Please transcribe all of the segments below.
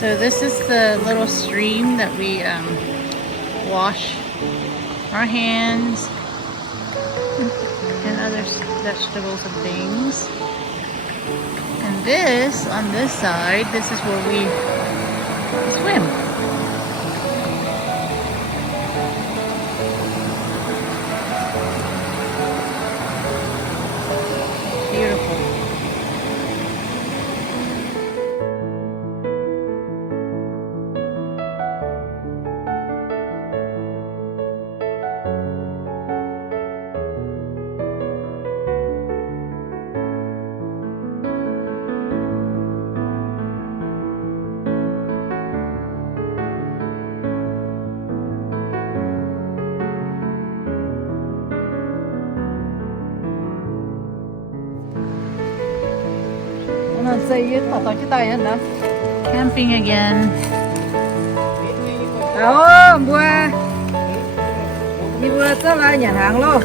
So this is the little stream that we wash our hands and other vegetables and things. And this, on this side, this is where we swim. Beautiful. Camping again. đi vừa trở lại nhà hàng luôn.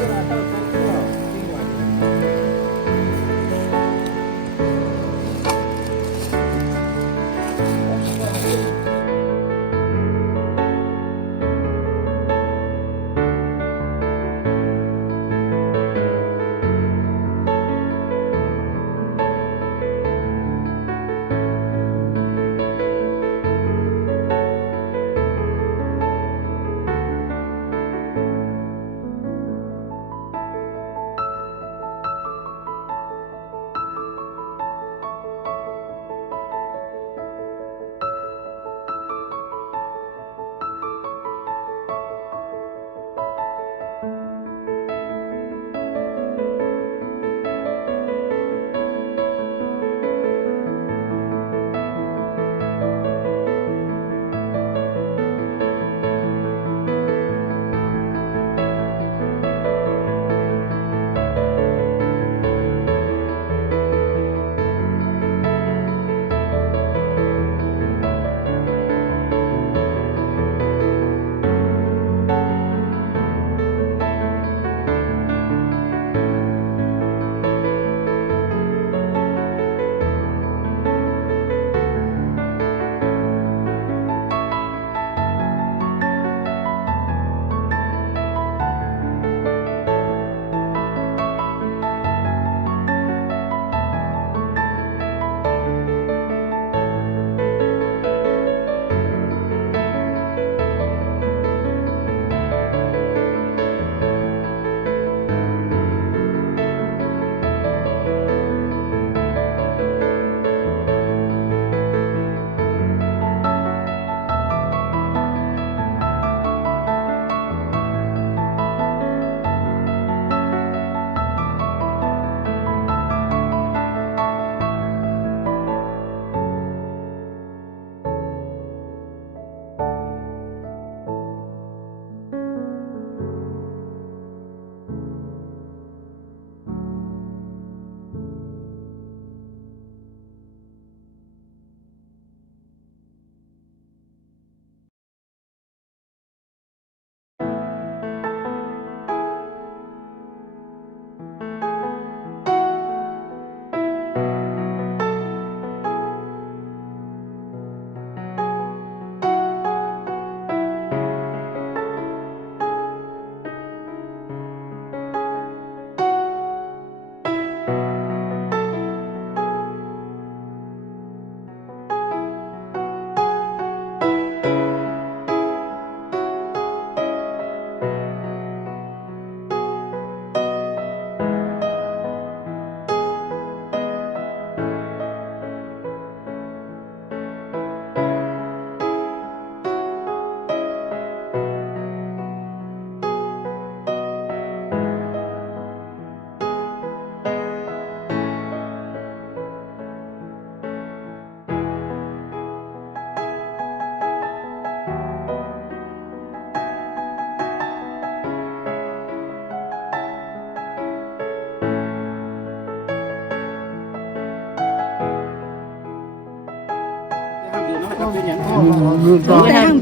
We have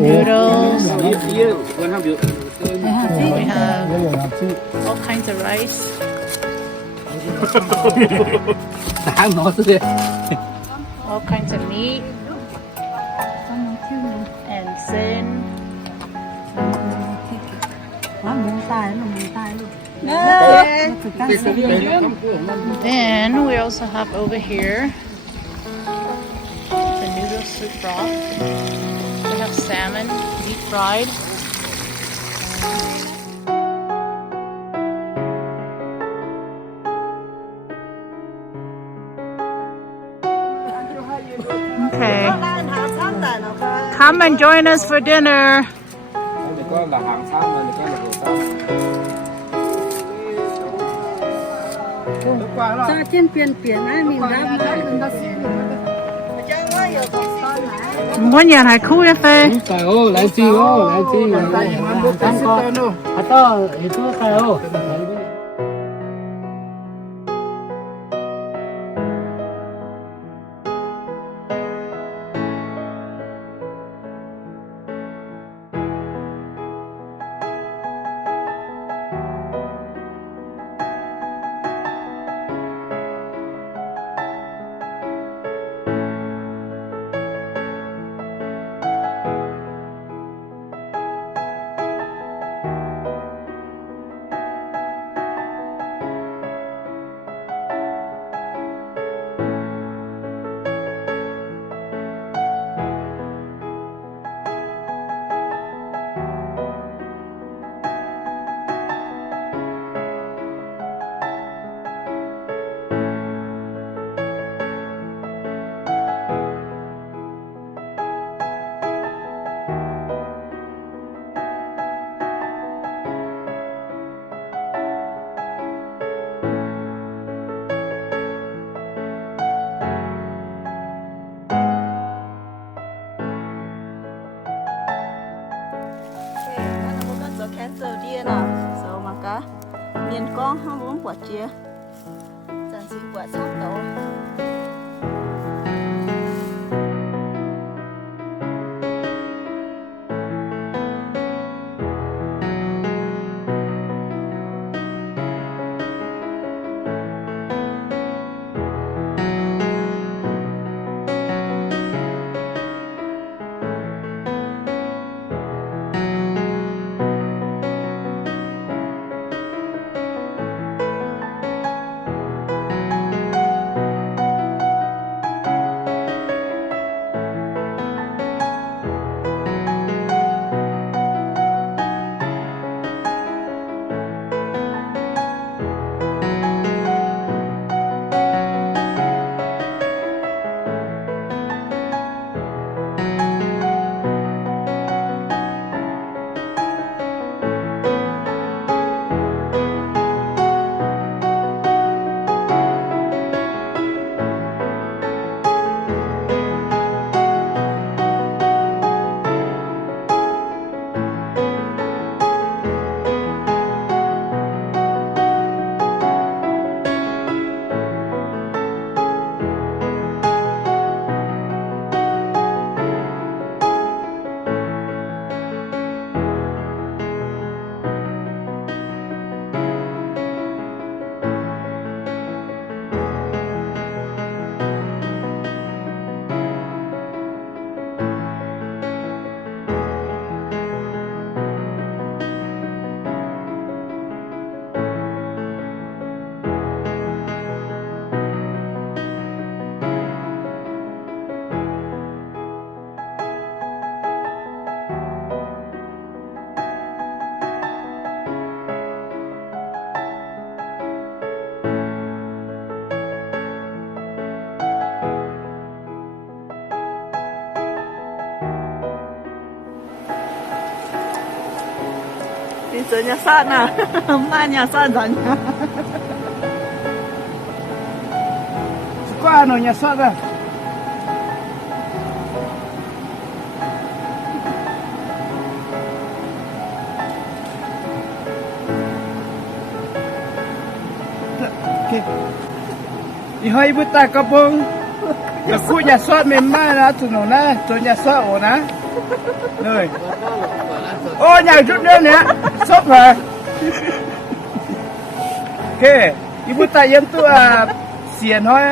noodles. We have all kinds of rice. All kinds of meat. Sen. Quá muốn tài nó muốn tài luôn. Then we also have over here the noodle soup broth. We have salmon, deep fried. Okay. Come and join us for dinner. Có là hàng xóm mà có là hồ tôm. Cho trên biển ai mình đã Muốn nhà này khu đấy phê. Trời ơi, lại chi ô, lại chi. Ăn con. À to, itu trời ơi. cancel dia nào, so maka miền con không muốn quả chia, chẳng chỉ quả sắp đâu. Đi tới nhà sát nào. Mai nhà sát rồi nhá. Qua nó nhà sát à? Okay. Ihoi buta kapong. Aku nhà sát mềm mai là tụi nó nè, tụi nhà sát ổn á. Rồi. Ô nhà chút nữa nè, sốc hả? Ok, ibu ta yếm tu xiên thôi,